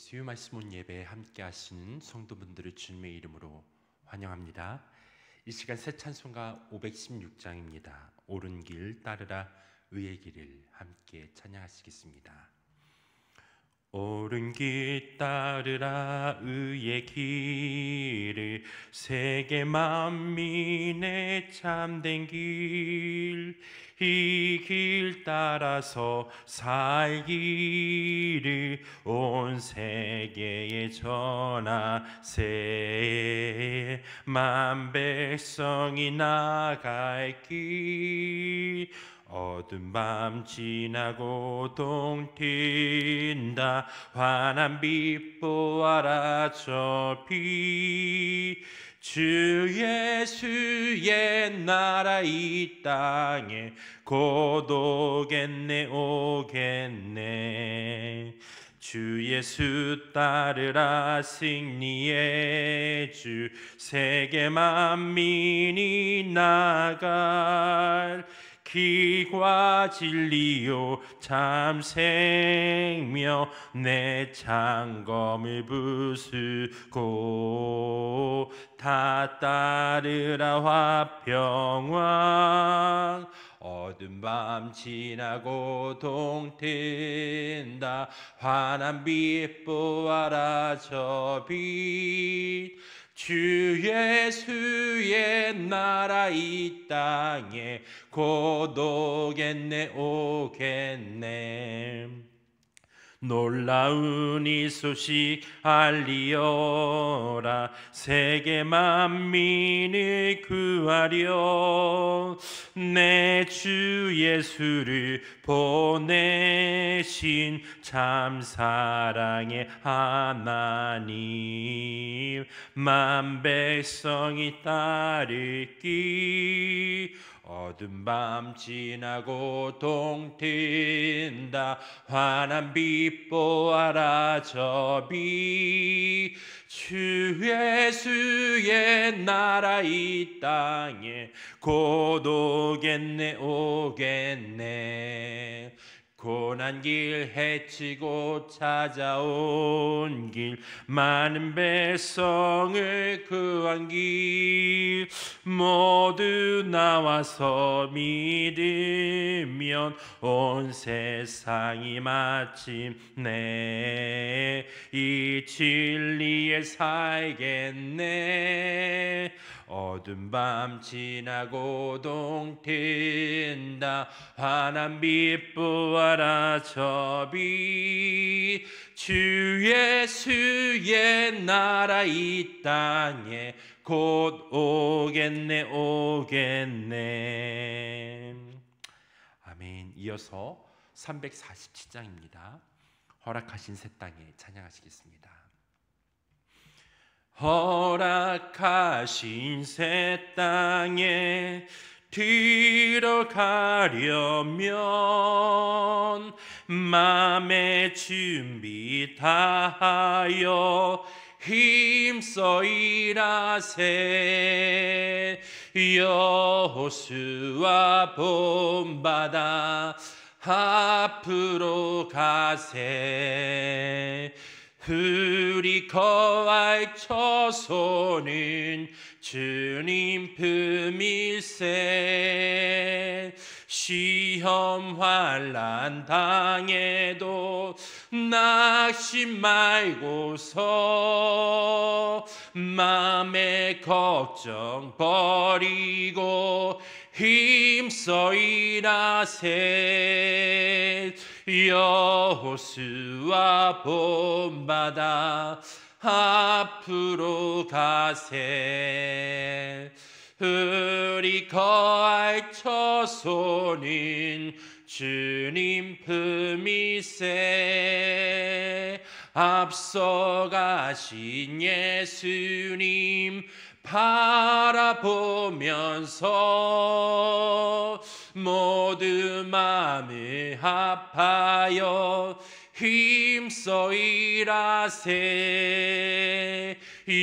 수요 말씀 예배에 함께 하시는 성도분들을 주님의 이름으로 환영합니다. 이 시간 새 찬송가 516장입니다. 옳은 길 따르라 의의 길을 함께 찬양하시겠습니다. 옳은 길 따르라 의의 길을, 세계 만민의 참된 길, 이 길 따라서 살기를 온 세계에 전하세. 만 백성이 나갈 길, 어두운 밤 지나고 동 튄다. 환한 빛 보아라 저 빛, 주 예수의 나라 이 땅에 곧 오겠네 오겠네. 주 예수 따르라 승리의 주, 세계 만민이 나갈 길과 진리요 참 생명, 내 창검을 부수고 다 따르라 화평왕. 어두운 밤 지나고 동 튄다. 환한 빛 보아라 저 빛, 주 예수의 나라 이 땅에 곧 오겠네 오겠네. 놀라운 이 소식 알리어라, 세계 만민을 구하려 내 주 예수를 보내신 참 사랑의 하나님. 만 백성이 따를 길, 어두운 밤 지나고 동 튄다. 환한 빛 보아라 저 빛, 주 예수의 나라 이 땅에 곧 오겠네 오겠네. 고난 길 헤치고 찾아온 길, 많은 백성을 구한 길, 모두 나와서 믿으면 온 세상이 마침내 이 진리에 살겠네. 어두운 밤 지나고 동 튄다. 환한 빛 보아라 저 빛, 주 예수의 나라 이 땅에 곧 오겠네 오겠네. 아멘. 이어서 347장입니다. 허락하신 새 땅에 찬양하시겠습니다. 허락하신 새 땅에 들어가려면 맘의 준비 다하여 힘써 일하세. 여호수아 본받아 앞으로 가세. 우리 거할 처소는 주님 품일세. 시험 환난 당해도 낙심 말고서 맘의 걱정 버리고 힘써 일하세. 여호수아 본받아 앞으로 가세. 우리 거할 처소는 주님 품일세. 앞서 가신 예수님 바라보면서 모두 마음을 합하여 힘써 일하세.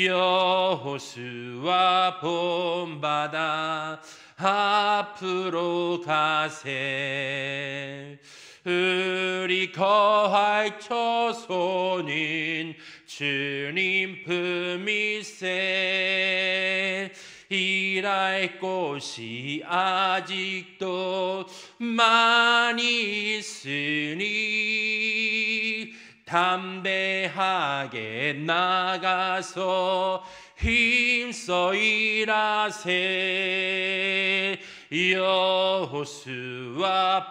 여호수아 본받아 앞으로 가세. 우리 거할 처소는 주님 품이세. 일할 곳이 아직도 많이 있으니 담대하게 나가서 힘써 일하세. 여호수아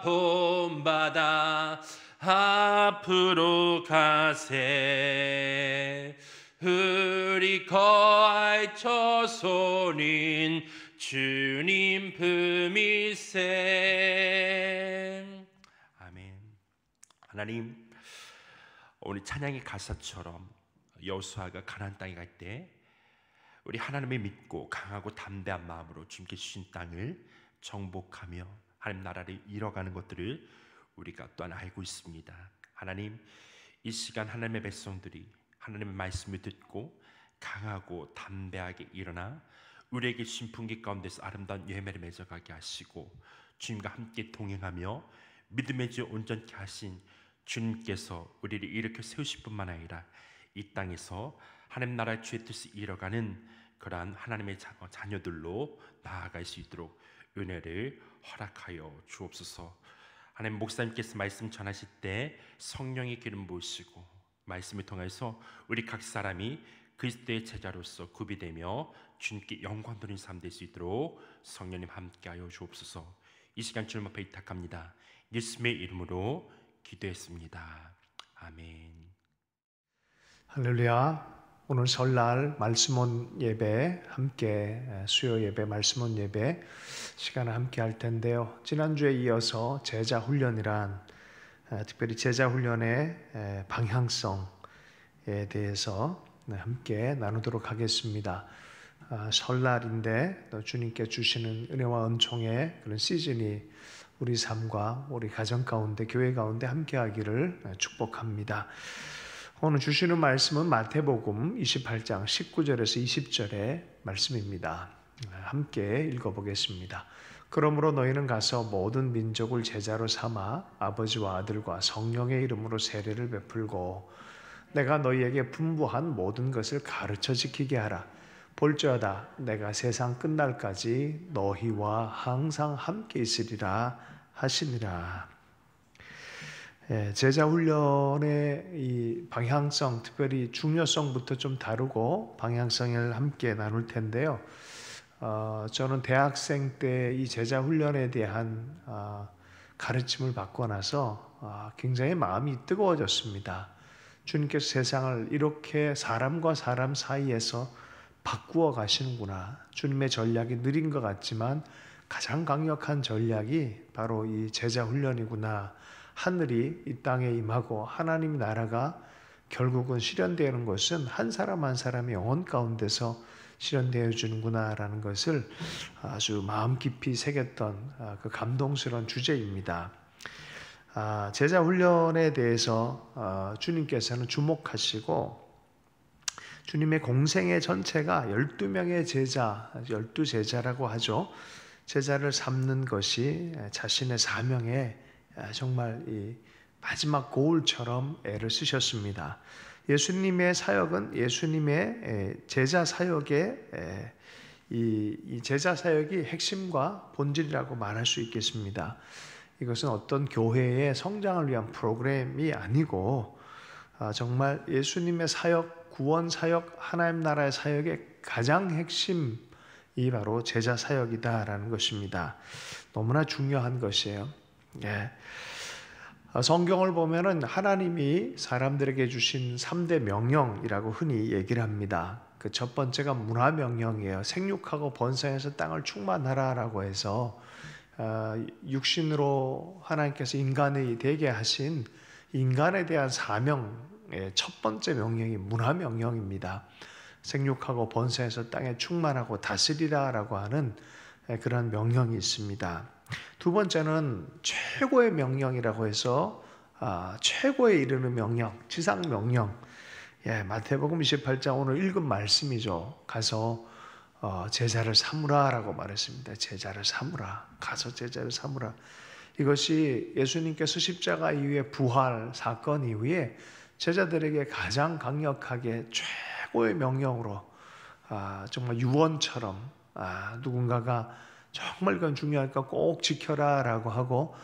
본받아 앞으로 가세. 우리 거할 처소는 주님 품이세. 아멘. 하나님, 오늘 찬양의 가사처럼 여호수아가 가나안 땅에 갈 때 우리 하나님을 믿고 강하고 담대한 마음으로 주님께 주신 땅을 정복하며 하나님 나라를 이뤄가는 것들을 우리가 또한 알고 있습니다. 하나님, 이 시간 하나님의 백성들이 하나님의 말씀을 듣고 강하고 담대하게 일어나 우리에게 주신 분기 가운데서 아름다운 열매를 맺어가게 하시고 주님과 함께 동행하며 믿음의 주 온전케 하신 주님께서 우리를 일으켜 세우실 뿐만 아니라 이 땅에서 하나님 나라의 주의 뜻을 이뤄가는 그러한 하나님의 자녀들로 나아갈 수 있도록 은혜를 허락하여 주옵소서. 하나님, 목사님께서 말씀 전하실 때 성령의 기름 부으시고 말씀을 통해서 우리 각 사람이 그리스도의 제자로서 구비되며 주님께 영광 돌리는 삶 될 수 있도록 성령님 함께하여 주옵소서. 이 시간 주님 앞에 의탁합니다. 예수님의 이름으로 기도했습니다. 아멘. 할렐루야. 오늘 설날 말씀원 예배 함께 수요 예배 말씀원 예배 시간을 함께 할 텐데요. 지난주에 이어서 제자 훈련이란 특별히 제자 훈련의 방향성에 대해서 함께 나누도록 하겠습니다. 설날인데 주님께 주시는 은혜와 은총의 그런 시즌이 우리 삶과 우리 가정 가운데 교회 가운데 함께 하기를 축복합니다. 오늘 주시는 말씀은 마태복음 28장 19절에서 20절의 말씀입니다. 함께 읽어보겠습니다. 그러므로 너희는 가서 모든 민족을 제자로 삼아 아버지와 아들과 성령의 이름으로 세례를 베풀고 내가 너희에게 분부한 모든 것을 가르쳐 지키게 하라. 볼지어다 내가 세상 끝날까지 너희와 항상 함께 있으리라 하시니라. 제자 훈련의 이 방향성, 특별히 중요성부터 좀 다루고 방향성을 함께 나눌 텐데요. 저는 대학생 때 이 제자 훈련에 대한 가르침을 받고 나서 굉장히 마음이 뜨거워졌습니다. 주님께서 세상을 이렇게 사람과 사람 사이에서 바꾸어 가시는구나. 주님의 전략이 느린 것 같지만 가장 강력한 전략이 바로 이 제자 훈련이구나. 하늘이 이 땅에 임하고 하나님 나라가 결국은 실현되는 것은 한 사람 한 사람의 영혼 가운데서 실현되어 주는구나라는 것을 아주 마음 깊이 새겼던 그 감동스러운 주제입니다. 제자 훈련에 대해서 주님께서는 주목하시고 주님의 공생의 전체가 12명의 제자, 12제자라고 하죠. 제자를 삼는 것이 자신의 사명에 정말 이 마지막 고울처럼 애를 쓰셨습니다. 예수님의 사역은 예수님의 제자 사역의 이 제자 사역이 핵심과 본질이라고 말할 수 있겠습니다. 이것은 어떤 교회의 성장을 위한 프로그램이 아니고 정말 예수님의 사역, 구원 사역, 하나님 나라의 사역의 가장 핵심이 바로 제자 사역이다라는 것입니다. 너무나 중요한 것이에요. 성경을 보면은 하나님이 사람들에게 주신 3대 명령이라고 흔히 얘기를 합니다. 그 첫 번째가 문화 명령이에요. 생육하고 번성해서 땅을 충만하라라고 해서 육신으로 하나님께서 인간이 되게 하신 인간에 대한 사명의 첫 번째 명령이 문화 명령입니다. 생육하고 번성해서 땅에 충만하고 다스리라라고 하는 그런 명령이 있습니다. 두 번째는 최고의 명령이라고 해서 최고에 이르는 명령, 지상 명령. 마태복음 28장 오늘 읽은 말씀이죠. 가서 제자를 삼으라라고 말했습니다. 제자를 삼으라. 가서 제자를 삼으라. 이것이 예수님께서 십자가 이후에 부활 사건 이후에 제자들에게 가장 강력하게 최고의 명령으로 정말 유언처럼 누군가가 정말 그건 중요하니까 꼭 지켜라라고 하고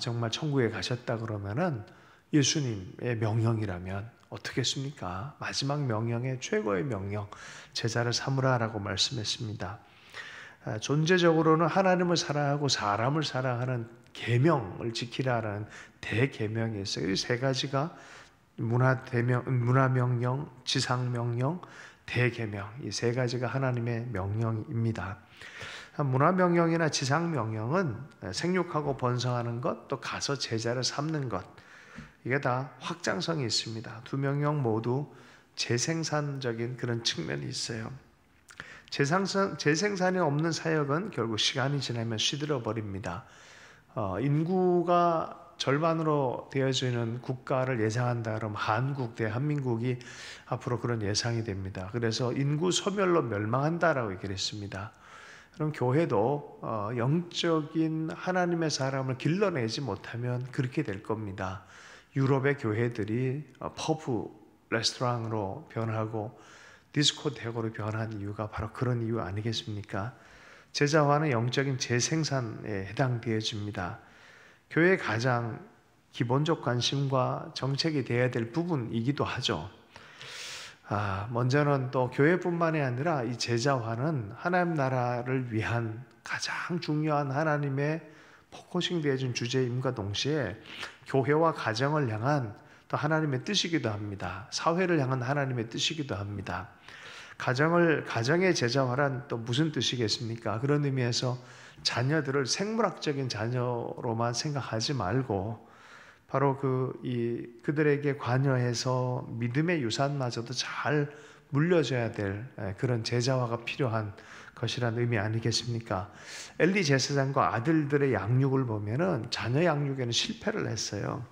정말 천국에 가셨다 그러면은 예수님의 명령이라면 어떻겠습니까? 마지막 명령의 최고의 명령, 제자를 삼으라라고 말씀했습니다. 존재적으로는 하나님을 사랑하고 사람을 사랑하는 계명을 지키라라는 대계명이 있어요. 이 세 가지가 문화명령, 지상명령, 대계명, 이 세 가지가 하나님의 명령입니다. 문화명령이나 지상명령은 생육하고 번성하는 것, 또 가서 제자를 삼는 것, 이게 다 확장성이 있습니다. 두 명령 모두 재생산적인 그런 측면이 있어요. 재생산이 없는 사역은 결국 시간이 지나면 시들어 버립니다. 인구가 절반으로 되어지는 국가를 예상한다 그러면 한국, 대한민국이 앞으로 그런 예상이 됩니다. 그래서 인구 소멸로 멸망한다라고 얘기를 했습니다. 그럼 교회도 영적인 하나님의 사람을 길러내지 못하면 그렇게 될 겁니다. 유럽의 교회들이 퍼브 레스토랑으로 변하고 디스코테크로 변한 이유가 바로 그런 이유 아니겠습니까? 제자화는 영적인 재생산에 해당되어집니다. 교회의 가장 기본적 관심과 정책이 되어야 될 부분이기도 하죠. 먼저는 또 교회뿐만이 아니라 이 제자화는 하나님 나라를 위한 가장 중요한 하나님의 포커싱 되어진 주제임과 동시에 교회와 가정을 향한 또 하나님의 뜻이기도 합니다. 사회를 향한 하나님의 뜻이기도 합니다. 가정의 제자화란 또 무슨 뜻이겠습니까? 그런 의미에서 자녀들을 생물학적인 자녀로만 생각하지 말고 바로 그들에게 관여해서 믿음의 유산마저도 잘 물려줘야 될 그런 제자화가 필요한 것이라는 의미 아니겠습니까? 엘리 제사장과 아들들의 양육을 보면은 자녀 양육에는 실패를 했어요.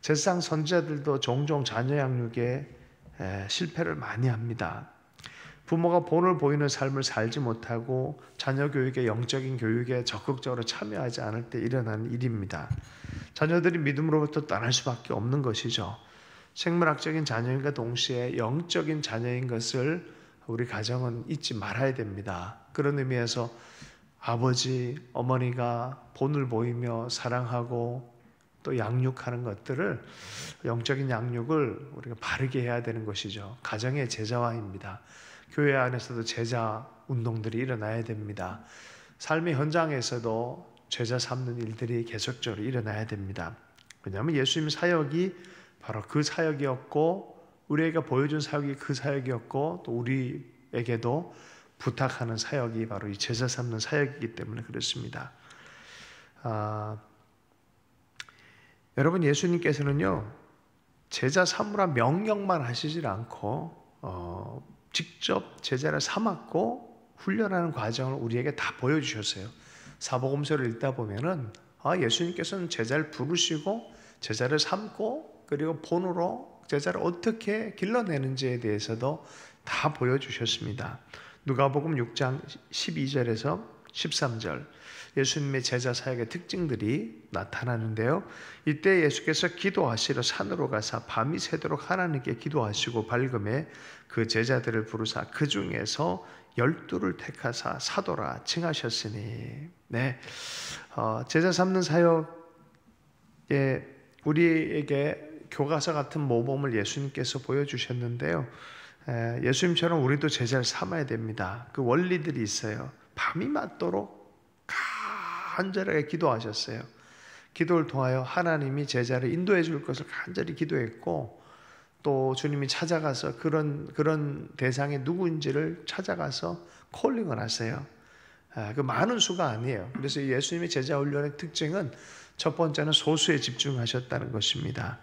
제사장 선지자들도 종종 자녀 양육에 실패를 많이 합니다. 부모가 본을 보이는 삶을 살지 못하고 자녀 교육의 영적인 교육에 적극적으로 참여하지 않을 때 일어나는 일입니다. 자녀들이 믿음으로부터 떠날 수밖에 없는 것이죠. 생물학적인 자녀인과 동시에 영적인 자녀인 것을 우리 가정은 잊지 말아야 됩니다. 그런 의미에서 아버지, 어머니가 본을 보이며 사랑하고 또 양육하는 것들을, 영적인 양육을 우리가 바르게 해야 되는 것이죠. 가정의 제자화입니다. 교회 안에서도 제자 운동들이 일어나야 됩니다. 삶의 현장에서도 제자 삼는 일들이 계속적으로 일어나야 됩니다. 왜냐하면 예수님 사역이 바로 그 사역이었고, 우리에게 보여준 사역이 그 사역이었고, 또 우리에게도 부탁하는 사역이 바로 이 제자 삼는 사역이기 때문에 그렇습니다. 여러분, 예수님께서는요, 제자 삼으라 명령만 하시질 않고 직접 제자를 삼았고 훈련하는 과정을 우리에게 다 보여주셨어요. 사복음서를 읽다 보면은 예수님께서는 제자를 부르시고 제자를 삼고 그리고 본으로 제자를 어떻게 길러내는지에 대해서도 다 보여주셨습니다. 누가복음 6장 12절에서 13절 예수님의 제자 사역의 특징들이 나타나는데요. 이때 예수께서 기도하시러 산으로 가사 밤이 새도록 하나님께 기도하시고 밝음에 그 제자들을 부르사 그 중에서 12를 택하사 사도라 칭하셨으니, 제자 삼는 사역에 우리에게 교과서 같은 모범을 예수님께서 보여주셨는데요. 예수님처럼 우리도 제자를 삼아야 됩니다. 그 원리들이 있어요. 밤이 맞도록 간절하게 기도하셨어요. 기도를 통하여 하나님이 제자를 인도해 줄 것을 간절히 기도했고, 또 주님이 찾아가서 그런 대상이 누구인지를 찾아가서 콜링을 하세요. 그 많은 수가 아니에요. 그래서 예수님의 제자 훈련의 특징은 첫 번째는 소수에 집중하셨다는 것입니다.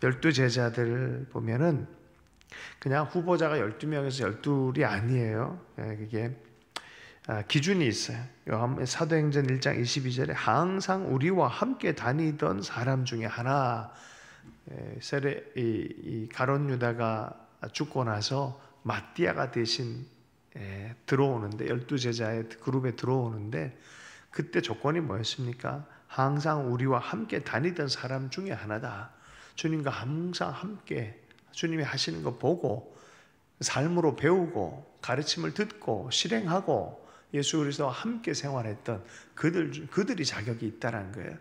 12제자들 보면은 그냥 후보자가 12명에서 12이 아니에요. 그게 기준이 있어요. 사도행전 1장 22절에 항상 우리와 함께 다니던 사람 중에 하나, 이 가룟 유다가 죽고 나서 마띠아가 대신 들어오는데 12제자의 그룹에 들어오는데 그때 조건이 뭐였습니까? 항상 우리와 함께 다니던 사람 중에 하나다. 주님과 항상 함께 주님이 하시는 거 보고 삶으로 배우고 가르침을 듣고 실행하고 예수 그리스도와 함께 생활했던 그들이 자격이 있다는 거예요.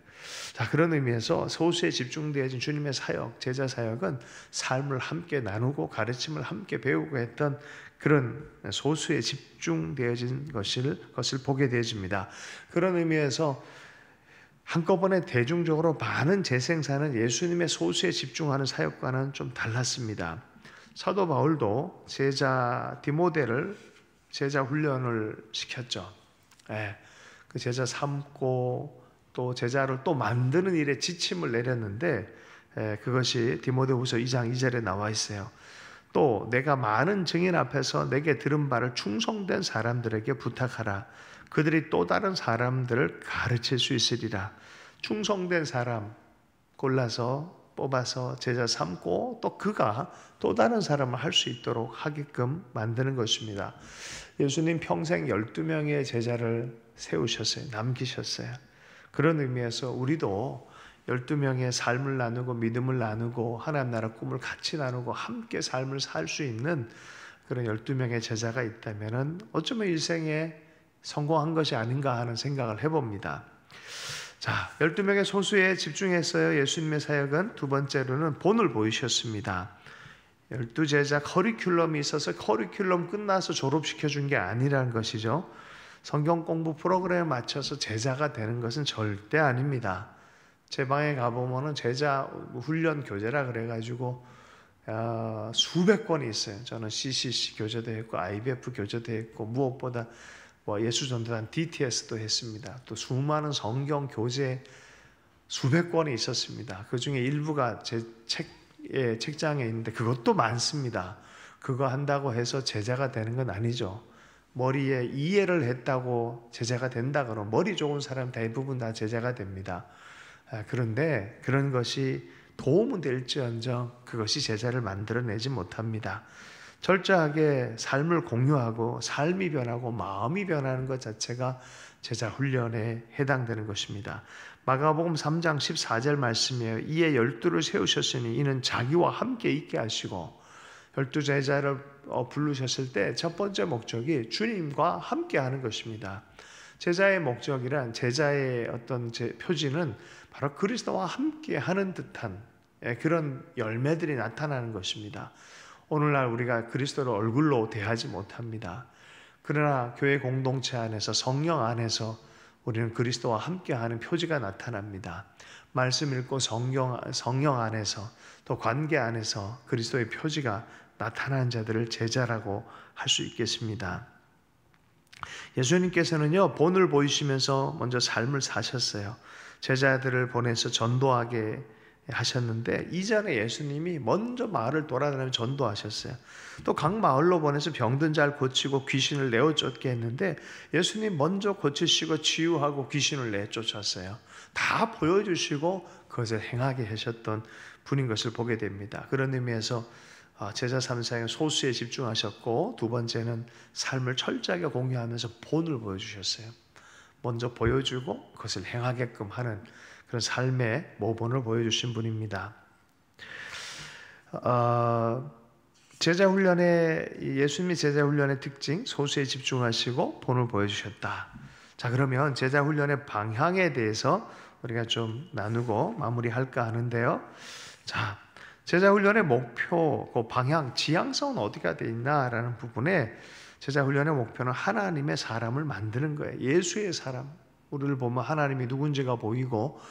자, 그런 의미에서 소수에 집중되어진 주님의 사역, 제자 사역은 삶을 함께 나누고 가르침을 함께 배우고 했던 그런 소수에 집중되어진 것을 보게 되어집니다. 그런 의미에서 한꺼번에 대중적으로 많은 재생산은 예수님의 소수에 집중하는 사역과는 좀 달랐습니다. 사도 바울도 제자 디모데를 제자 훈련을 시켰죠. 그 제자 삼고 또 제자를 또 만드는 일에 지침을 내렸는데 그것이 디모데후서 2장 2절에 나와 있어요. 또 내가 많은 증인 앞에서 내게 들은 바를 충성된 사람들에게 부탁하라. 그들이 또 다른 사람들을 가르칠 수 있으리라. 충성된 사람 골라서 뽑아서 제자 삼고 또 그가 또 다른 사람을 할 수 있도록 하게끔 만드는 것입니다. 예수님 평생 12명의 제자를 세우셨어요. 남기셨어요. 그런 의미에서 우리도 12명의 삶을 나누고 믿음을 나누고 하나님 나라 꿈을 같이 나누고 함께 삶을 살 수 있는 그런 12명의 제자가 있다면 어쩌면 일생에 성공한 것이 아닌가 하는 생각을 해봅니다. 자, 12명의 소수에 집중했어요. 예수님의 사역은. 두 번째로는 본을 보이셨습니다. 12제자 커리큘럼이 있어서 커리큘럼 끝나서 졸업시켜 준 게 아니라는 것이죠. 성경 공부 프로그램에 맞춰서 제자가 되는 것은 절대 아닙니다. 제 방에 가보면은 제자 훈련 교재라 그래가지고 수백 권이 있어요. 저는 CCC 교재도 했고 IBF 교재도 했고 무엇보다 예수전도단 DTS도 했습니다. 또 수많은 성경 교재 수백 권이 있었습니다. 그 중에 일부가 제 책장에 있는데 그것도 많습니다. 그거 한다고 해서 제자가 되는 건 아니죠. 머리에 이해를 했다고 제자가 된다 그러면 머리 좋은 사람 대부분 다 제자가 됩니다. 그런데 그런 것이 도움은 될지언정 그것이 제자를 만들어내지 못합니다. 철저하게 삶을 공유하고 삶이 변하고 마음이 변하는 것 자체가 제자 훈련에 해당되는 것입니다. 마가복음 3장 14절 말씀이에요. 이에 12를 세우셨으니 이는 자기와 함께 있게 하시고 12제자를 부르셨을 때 첫 번째 목적이 주님과 함께 하는 것입니다. 제자의 목적이란 제자의 어떤 표지는 바로 그리스도와 함께 하는 듯한 그런 열매들이 나타나는 것입니다. 오늘날 우리가 그리스도를 얼굴로 대하지 못합니다. 그러나 교회 공동체 안에서 성령 안에서 우리는 그리스도와 함께하는 표지가 나타납니다. 말씀 읽고 성령 안에서 또 관계 안에서 그리스도의 표지가 나타난 자들을 제자라고 할 수 있겠습니다. 예수님께서는요, 본을 보이시면서 먼저 삶을 사셨어요. 제자들을 보내서 전도하게 하셨는데 이전에 예수님이 먼저 마을을 돌아다니며 전도하셨어요. 또 각 마을로 보내서 병든 자를 고치고 귀신을 내어쫓게 했는데 예수님 먼저 고치시고 치유하고 귀신을 내쫓았어요. 다 보여주시고 그것을 행하게 하셨던 분인 것을 보게 됩니다. 그런 의미에서 제자 3사의 소수에 집중하셨고 두 번째는 삶을 철저하게 공유하면서 본을 보여주셨어요. 먼저 보여주고 그것을 행하게끔 하는 그런 삶의 모본을 보여주신 분입니다. 예수님이 제자 훈련의 특징, 소수에 집중하시고 본을 보여주셨다. 자, 그러면 제자 훈련의 방향에 대해서 우리가 좀 나누고 마무리할까 하는데요. 자, 제자 훈련의 목표, 그 방향, 지향성은 어디가 돼 있나라는 부분에 제자 훈련의 목표는 하나님의 사람을 만드는 거예요. 예수의 사람. 우리를 보면 하나님이 누군지가 보이고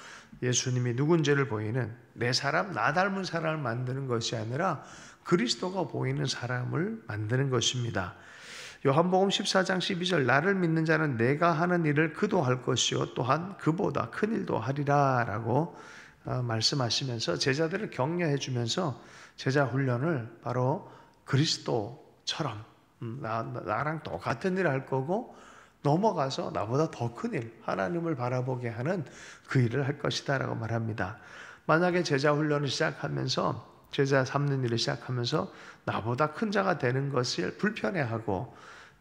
예수님이 누군지를 보이는 내 사람, 나 닮은 사람을 만드는 것이 아니라 그리스도가 보이는 사람을 만드는 것입니다. 요한복음 14장 12절 나를 믿는 자는 내가 하는 일을 그도 할 것이요 또한 그보다 큰 일도 하리라 라고 말씀하시면서 제자들을 격려해 주면서 제자 훈련을 바로 그리스도처럼 나랑 똑같은 일을 할 거고 넘어가서 나보다 더 큰 일, 하나님을 바라보게 하는 그 일을 할 것이다 라고 말합니다. 만약에 제자 훈련을 시작하면서 제자 삼는 일을 시작하면서 나보다 큰 자가 되는 것을 불편해하고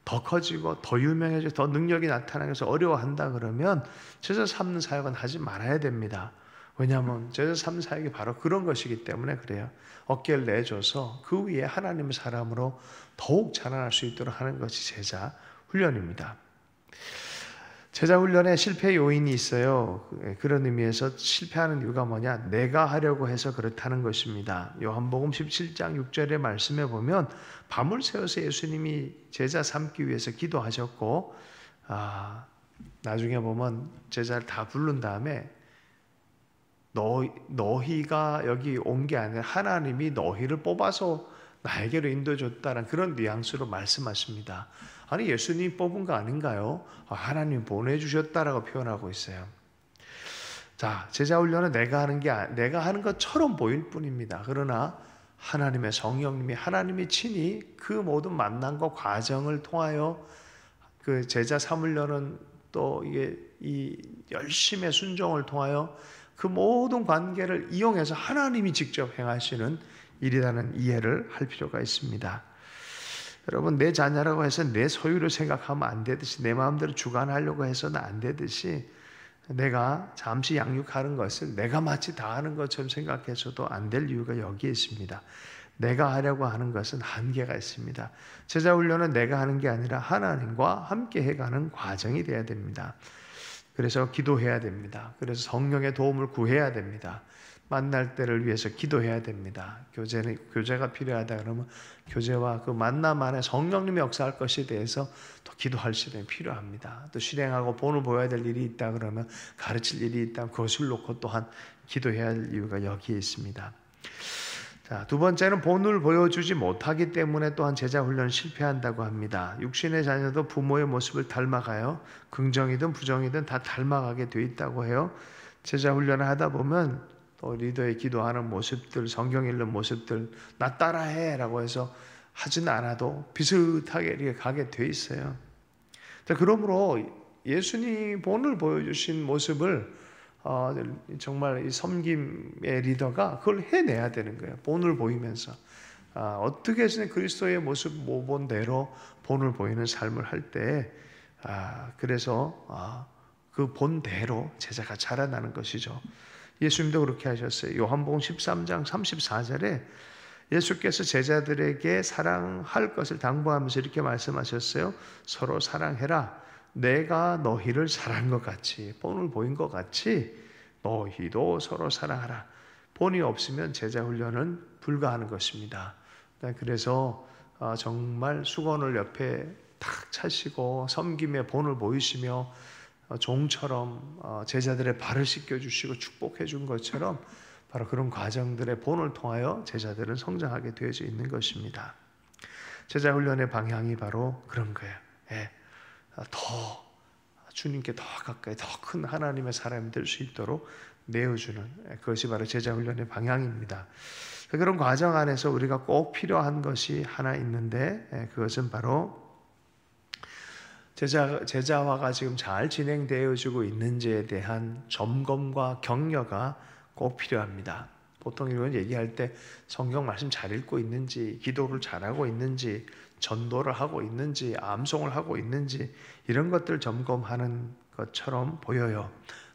더 커지고 더 유명해지고 더 능력이 나타나서 어려워한다 그러면 제자 삼는 사역은 하지 말아야 됩니다. 왜냐하면 제자 삼는 사역이 바로 그런 것이기 때문에 그래요. 어깨를 내줘서 그 위에 하나님의 사람으로 더욱 자라날 수 있도록 하는 것이 제자 훈련입니다. 제자 훈련에 실패 요인이 있어요. 그런 의미에서 실패하는 이유가 뭐냐? 내가 하려고 해서 그렇다는 것입니다. 요한복음 17장 6절의 말씀에 보면 밤을 새워서 예수님이 제자 삼기 위해서 기도하셨고, 나중에 보면 제자를 다 부른 다음에 너희가 여기 온 게 아니라 하나님이 너희를 뽑아서 나에게로 인도해 줬다는 그런 뉘앙스로 말씀하십니다. 아니 예수님이 뽑은 거 아닌가요? 하나님 보내주셨다라고 표현하고 있어요. 자, 제자 훈련은 내가 하는 것처럼 보일 뿐입니다. 그러나 하나님의 성령님이 하나님이 친히 그 모든 만남과 과정을 통하여 그 제자 삼으려는 또 이게 이 열심의 순종을 통하여 그 모든 관계를 이용해서 하나님이 직접 행하시는 일이라는 이해를 할 필요가 있습니다. 여러분, 내 자녀라고 해서 내 소유를 생각하면 안 되듯이, 내 마음대로 주관하려고 해서는 안 되듯이, 내가 잠시 양육하는 것을 내가 마치 다 하는 것처럼 생각해서도 안 될 이유가 여기에 있습니다. 내가 하려고 하는 것은 한계가 있습니다. 제자 훈련은 내가 하는 게 아니라 하나님과 함께 해가는 과정이 돼야 됩니다. 그래서 기도해야 됩니다. 그래서 성령의 도움을 구해야 됩니다. 만날 때를 위해서 기도해야 됩니다. 교제가 필요하다 그러면 교제와 그 만남 안에 성령님이 역사할 것에 대해서 또 기도할 시간이 필요합니다. 또 실행하고 본을 보여야 될 일이 있다 그러면 가르칠 일이 있다면 그것을 놓고 또한 기도해야 할 이유가 여기에 있습니다. 자, 두 번째는 본을 보여주지 못하기 때문에 또한 제자 훈련은 실패한다고 합니다. 육신의 자녀도 부모의 모습을 닮아가요. 긍정이든 부정이든 다 닮아가게 돼 있다고 해요. 제자 훈련을 하다 보면 또 리더의 기도하는 모습들, 성경 읽는 모습들 나 따라해 라고 해서 하진 않아도 비슷하게 이렇게 가게 돼 있어요. 자, 그러므로 예수님 본을 보여주신 모습을 정말 이 섬김의 리더가 그걸 해내야 되는 거예요. 본을 보이면서 어떻게 해서는 그리스도의 모습 모본대로 본을 보이는 삶을 할 때 그래서 그 본대로 제자가 자라나는 것이죠. 예수님도 그렇게 하셨어요. 요한복음 13장 34절에 예수께서 제자들에게 사랑할 것을 당부하면서 이렇게 말씀하셨어요. 서로 사랑해라. 내가 너희를 사랑한 것 같이, 본을 보인 것 같이 너희도 서로 사랑하라. 본이 없으면 제자 훈련은 불가하는 것입니다. 그래서 정말 수건을 옆에 탁 차시고 섬김의 본을 보이시며 종처럼 제자들의 발을 씻겨주시고 축복해 준 것처럼 바로 그런 과정들의 본을 통하여 제자들은 성장하게 되어져 있는 것입니다. 제자 훈련의 방향이 바로 그런 거예요. 더 주님께 더 가까이 더 큰 하나님의 사람이 될 수 있도록 내어주는 그것이 바로 제자 훈련의 방향입니다. 그런 과정 안에서 우리가 꼭 필요한 것이 하나 있는데 그것은 바로 제자화가 지금 잘 진행되어지고 있는지에 대한 점검과 격려가 꼭 필요합니다. 보통 이런 얘기할 때 성경 말씀 잘 읽고 있는지, 기도를 잘하고 있는지, 전도를 하고 있는지, 암송을 하고 있는지 이런 것들 점검하는 것처럼 보여요.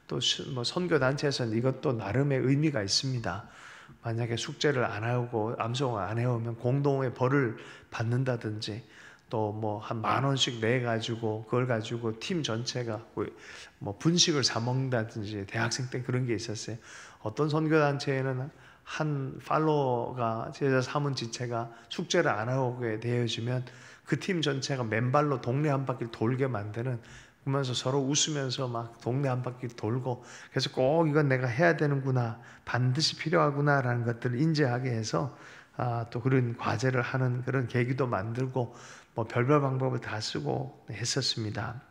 또 뭐 선교단체에서는 이것도 나름의 의미가 있습니다. 만약에 숙제를 안 하고 암송을 안 해오면 공동의 벌을 받는다든지 또 뭐 한 10,000원씩 내 가지고 그걸 가지고 팀 전체가 뭐 분식을 사 먹는다든지 대학생 때 그런 게 있었어요. 어떤 선교단체에는 한 팔로워가 제자 삼은 지체가 숙제를 안 하게 되어지면 그 팀 전체가 맨발로 동네 한 바퀴 돌게 만드는, 그러면서 서로 웃으면서 막 동네 한 바퀴 돌고, 그래서 꼭 이건 내가 해야 되는구나, 반드시 필요하구나라는 것들을 인지하게 해서 또 그런 과제를 하는 그런 계기도 만들고 뭐 별별 방법을 다 쓰고 했었습니다.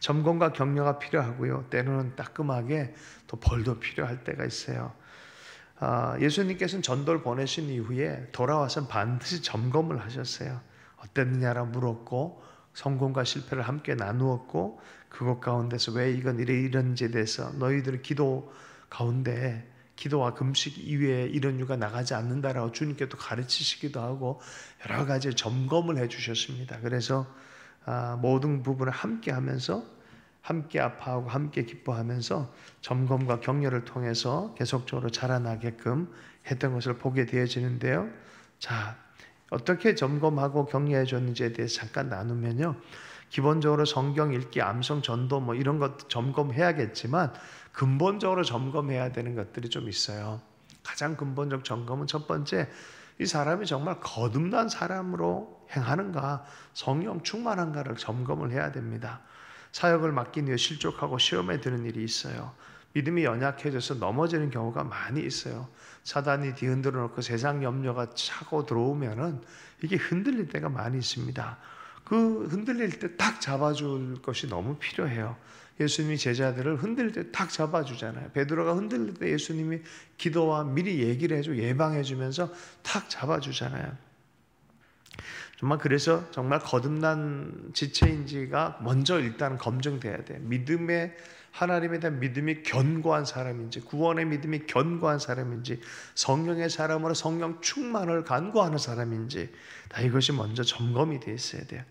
점검과 격려가 필요하고요. 때로는 따끔하게 또 벌도 필요할 때가 있어요. 예수님께서는 전도를 보내신 이후에 돌아와서 반드시 점검을 하셨어요. 어땠느냐라고 물었고 성공과 실패를 함께 나누었고 그것 가운데서 왜 이건 이런지에 대해서 너희들의 기도 가운데 기도와 금식 이외에 이런 이유가 나가지 않는다라고 주님께도 가르치시기도 하고 여러 가지 점검을 해주셨습니다. 그래서 모든 부분을 함께 하면서 함께 아파하고 함께 기뻐하면서 점검과 격려를 통해서 계속적으로 자라나게끔 했던 것을 보게 되어지는데요. 자, 어떻게 점검하고 격려해 줬는지에 대해서 잠깐 나누면요. 기본적으로 성경 읽기, 암송, 전도 뭐 이런 것 점검해야겠지만 근본적으로 점검해야 되는 것들이 좀 있어요. 가장 근본적 점검은 첫 번째, 이 사람이 정말 거듭난 사람으로 행하는가, 성령 충만한가를 점검을 해야 됩니다. 사역을 맡긴 뒤에 실족하고 시험에 드는 일이 있어요. 믿음이 연약해져서 넘어지는 경우가 많이 있어요. 사단이 뒤흔들어 놓고 세상 염려가 차고 들어오면은 이게 흔들릴 때가 많이 있습니다. 그 흔들릴 때 딱 잡아줄 것이 너무 필요해요. 예수님이 제자들을 흔들릴 때 딱 잡아주잖아요. 베드로가 흔들릴 때 예수님이 기도와 미리 얘기를 해주고 예방해주면서 탁 잡아주잖아요. 정말 그래서 정말 거듭난 지체인지가 먼저 일단 검증돼야 돼. 믿음의 하나님에 대한 믿음이 견고한 사람인지, 구원의 믿음이 견고한 사람인지, 성령의 사람으로 성령 충만을 간구하는 사람인지, 다 이것이 먼저 점검이 돼 있어야 돼요.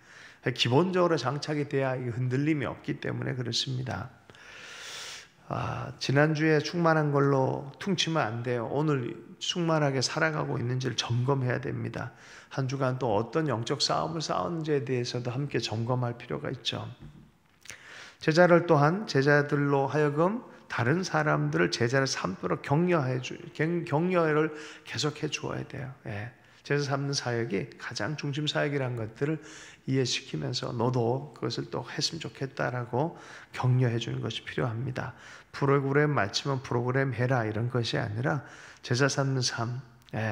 기본적으로 장착이 돼야 흔들림이 없기 때문에 그렇습니다. 지난주에 충만한 걸로 퉁치면 안 돼요. 오늘 충만하게 살아가고 있는지를 점검해야 됩니다. 한 주간 또 어떤 영적 싸움을 싸우는지에 대해서도 함께 점검할 필요가 있죠. 제자를 또한 제자들로 하여금 다른 사람들을 제자를 삼도록 격려를 계속해 주어야 돼요. 제자 삼는 사역이 가장 중심 사역이라는 것들을 이해시키면서 너도 그것을 또 했으면 좋겠다라고 격려해 주는 것이 필요합니다. 프로그램 마치면 프로그램 해라 이런 것이 아니라 제자 삼는 삶,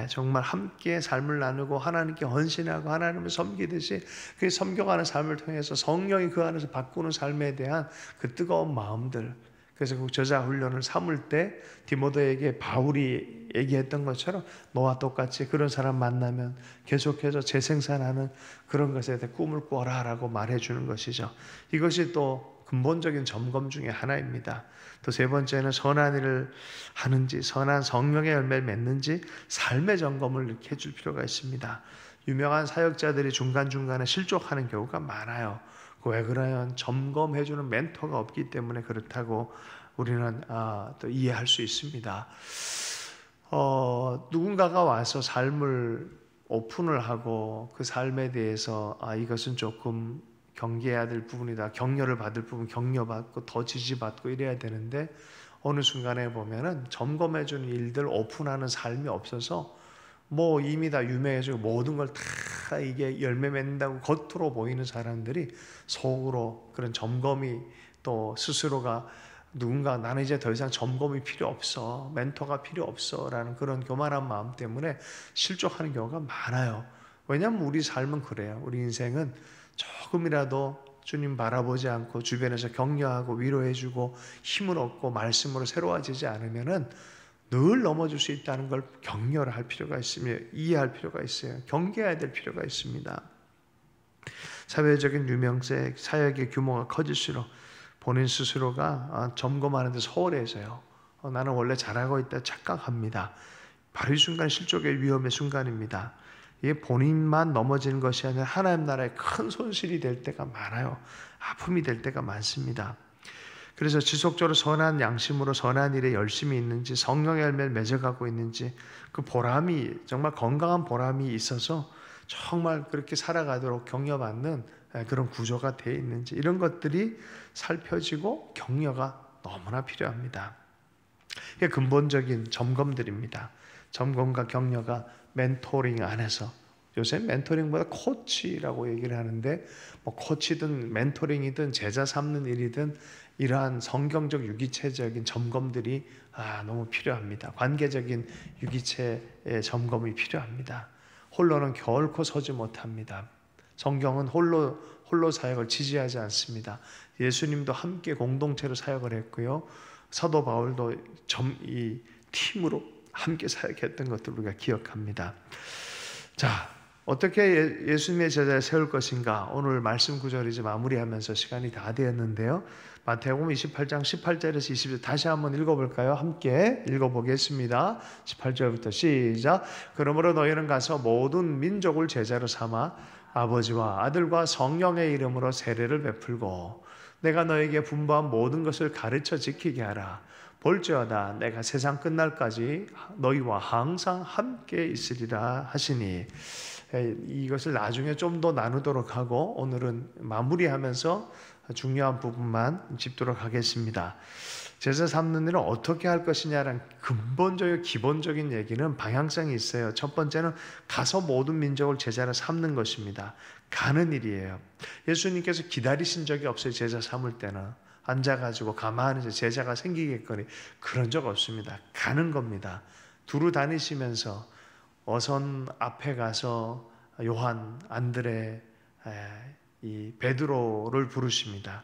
정말 함께 삶을 나누고 하나님께 헌신하고 하나님을 섬기듯이 그 섬겨가는 삶을 통해서 성령이 그 안에서 바꾸는 삶에 대한 그 뜨거운 마음들, 그래서 그 저자 훈련을 삼을 때 디모데에게 바울이 얘기했던 것처럼 너와 똑같이 그런 사람 만나면 계속해서 재생산하는 그런 것에 대해 꿈을 꿔라 라고 말해주는 것이죠. 이것이 또 근본적인 점검 중에 하나입니다. 또 세 번째는 선한 일을 하는지, 선한 성령의 열매를 맺는지 삶의 점검을 이렇게 해줄 필요가 있습니다. 유명한 사역자들이 중간중간에 실족하는 경우가 많아요. 왜 그러냐면 점검해주는 멘토가 없기 때문에 그렇다고 우리는 또 이해할 수 있습니다. 누군가가 와서 삶을 오픈을 하고 그 삶에 대해서 이것은 조금 경계해야 될 부분이다, 격려를 받을 부분 격려받고 더 지지받고 이래야 되는데 어느 순간에 보면은 점검해주는 일들 오픈하는 삶이 없어서 뭐 이미 다 유명해지고 모든 걸 다 이게 열매 맺는다고 겉으로 보이는 사람들이 속으로 그런 점검이 또 스스로가 누군가 나는 이제 더 이상 점검이 필요 없어, 멘토가 필요 없어 라는 그런 교만한 마음 때문에 실족하는 경우가 많아요. 왜냐하면 우리 삶은 그래요. 우리 인생은 조금이라도 주님 바라보지 않고 주변에서 격려하고 위로해주고 힘을 얻고 말씀으로 새로워지지 않으면은 늘 넘어질 수 있다는 걸 격려를 할 필요가 있으며 이해할 필요가 있어요. 경계해야 될 필요가 있습니다. 사회적인 유명세, 사역의 규모가 커질수록 본인 스스로가 점검하는 데 소홀해져요. 나는 원래 잘하고 있다 착각합니다. 바로 이 순간 실족의 위험의 순간입니다. 이게 본인만 넘어지는 것이 아니라 하나님 나라에 큰 손실이 될 때가 많아요. 아픔이 될 때가 많습니다. 그래서 지속적으로 선한 양심으로 선한 일에 열심히 있는지, 성령의 열매를 맺어가고 있는지, 그 보람이 정말 건강한 보람이 있어서 정말 그렇게 살아가도록 격려받는 그런 구조가 되어 있는지, 이런 것들이 살펴지고 격려가 너무나 필요합니다. 이게 근본적인 점검들입니다. 점검과 격려가 멘토링 안에서, 요새 멘토링보다 코치라고 얘기를 하는데 뭐 코치든 멘토링이든 제자 삼는 일이든 이러한 성경적 유기체적인 점검들이 너무 필요합니다. 관계적인 유기체의 점검이 필요합니다. 홀로는 결코 서지 못합니다. 성경은 홀로 사역을 지지하지 않습니다. 예수님도 함께 공동체로 사역을 했고요. 사도 바울도 이 팀으로 함께 사역했던 것들을 우리가 기억합니다. 자, 어떻게 예수님의 제자를 세울 것인가? 오늘 말씀 구절 이제 마무리하면서 시간이 다 되었는데요. 마태복음 28장 18절에서 20절 다시 한번 읽어볼까요? 함께 읽어보겠습니다. 18절부터 시작. 그러므로 너희는 가서 모든 민족을 제자로 삼아 아버지와 아들과 성령의 이름으로 세례를 베풀고 내가 너에게 분부한 모든 것을 가르쳐 지키게 하라. 볼지어다 내가 세상 끝날까지 너희와 항상 함께 있으리라 하시니, 이것을 나중에 좀 더 나누도록 하고 오늘은 마무리하면서 중요한 부분만 짚도록 하겠습니다. 제사 삼는 일을 어떻게 할 것이냐라는 근본적이고 기본적인 얘기는 방향성이 있어요. 첫 번째는 가서 모든 민족을 제자로 삼는 것입니다. 가는 일이에요. 예수님께서 기다리신 적이 없어요. 제자 삼을 때는 앉아가지고 가만히 제자가 생기겠거니 그런 적 없습니다. 가는 겁니다. 두루 다니시면서 어선 앞에 가서 요한, 안드레, 이 베드로를 부르십니다.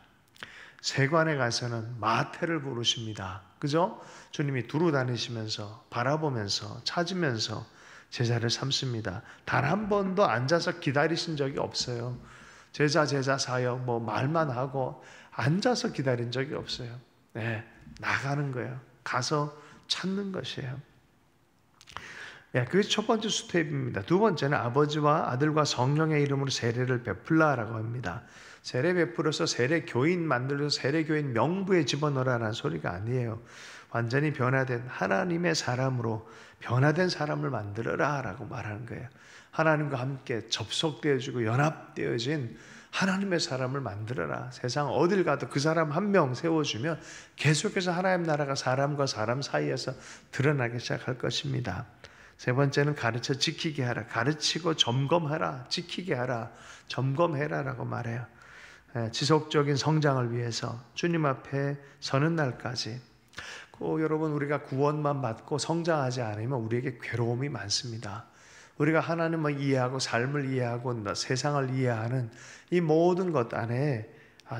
세관에 가서는 마태를 부르십니다. 그죠? 주님이 두루 다니시면서 바라보면서 찾으면서 제자를 삼습니다. 단 한 번도 앉아서 기다리신 적이 없어요. 제자 사역 말만 하고 앉아서 기다린 적이 없어요. 네, 나가는 거예요. 가서 찾는 것이에요. 그게 첫 번째 스텝입니다. 두 번째는 아버지와 아들과 성령의 이름으로 세례를 베풀라라고 합니다. 세례 베풀어서 세례 교인 만들어서 세례 교인 명부에 집어넣으라는 소리가 아니에요. 완전히 변화된 하나님의 사람으로 변화된 사람을 만들어라라고 말하는 거예요. 하나님과 함께 접속되어지고 연합되어진 하나님의 사람을 만들어라. 세상 어딜 가도 그 사람 한 명 세워주면 계속해서 하나님 나라가 사람과 사람 사이에서 드러나기 시작할 것입니다. 세 번째는 가르쳐 지키게 하라. 가르치고 점검하라. 지키게 하라. 점검해라라고 말해요. 지속적인 성장을 위해서 주님 앞에 서는 날까지. 여러분, 우리가 구원만 받고 성장하지 않으면 우리에게 괴로움이 많습니다. 우리가 하나님을 이해하고 삶을 이해하고 세상을 이해하는 이 모든 것 안에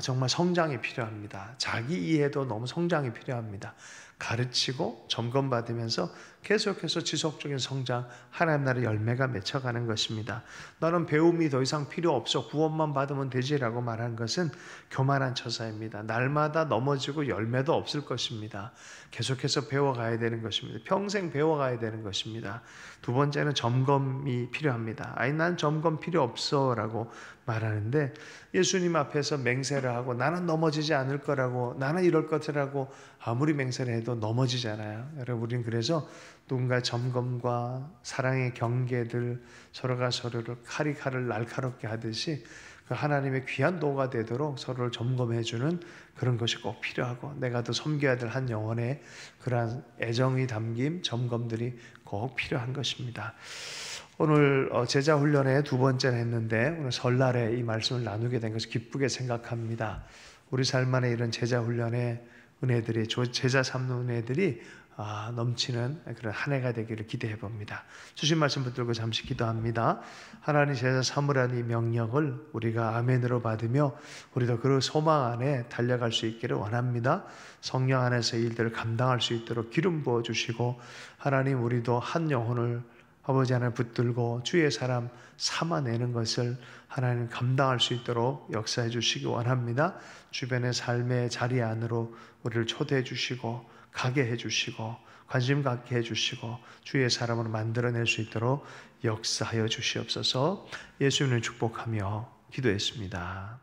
정말 성장이 필요합니다. 자기 이해도 너무 성장이 필요합니다. 가르치고 점검받으면서 계속해서 지속적인 성장, 하나님 나라의 열매가 맺혀가는 것입니다. 너는 배움이 더 이상 필요 없어, 구원만 받으면 되지라고 말하는 것은 교만한 처사입니다. 날마다 넘어지고 열매도 없을 것입니다. 계속해서 배워가야 되는 것입니다. 평생 배워가야 되는 것입니다. 두 번째는 점검이 필요합니다. 난 점검 필요 없어 라고 말하는데, 예수님 앞에서 맹세를 하고 나는 넘어지지 않을 거라고, 나는 이럴 것이라고 아무리 맹세를 해도 넘어지잖아요. 여러분, 우리는 그래서 누군가의 점검과 사랑의 경계들, 서로가 서로를 칼을 날카롭게 하듯이 그 하나님의 귀한 도가 되도록 서로를 점검해주는 그런 것이 꼭 필요하고, 내가 더 섬겨야 될 한 영혼의 그러한 애정이 담긴 점검들이 꼭 필요한 것입니다. 오늘 제자 훈련의 두 번째를 했는데, 오늘 설날에 이 말씀을 나누게 된 것을 기쁘게 생각합니다. 우리 삶 안에 이런 제자 훈련의 은혜들이, 제자 삼는 은혜들이 넘치는 그런 한 해가 되기를 기대해 봅니다. 주신 말씀 붙들고 잠시 기도합니다. 하나님, 제자 삼으라는 이 명령을 우리가 아멘으로 받으며 우리도 그 소망 안에 달려갈 수 있기를 원합니다. 성령 안에서 일들을 감당할 수 있도록 기름 부어 주시고, 하나님, 우리도 한 영혼을 아버지 하나님 붙들고 주의 사람 삼아내는 것을 하나님 감당할 수 있도록 역사해 주시기 원합니다. 주변의 삶의 자리 안으로 우리를 초대해 주시고 가게 해 주시고 관심 갖게 해 주시고 주의 사람으로 만들어낼 수 있도록 역사하여 주시옵소서. 예수님을 축복하며 기도했습니다.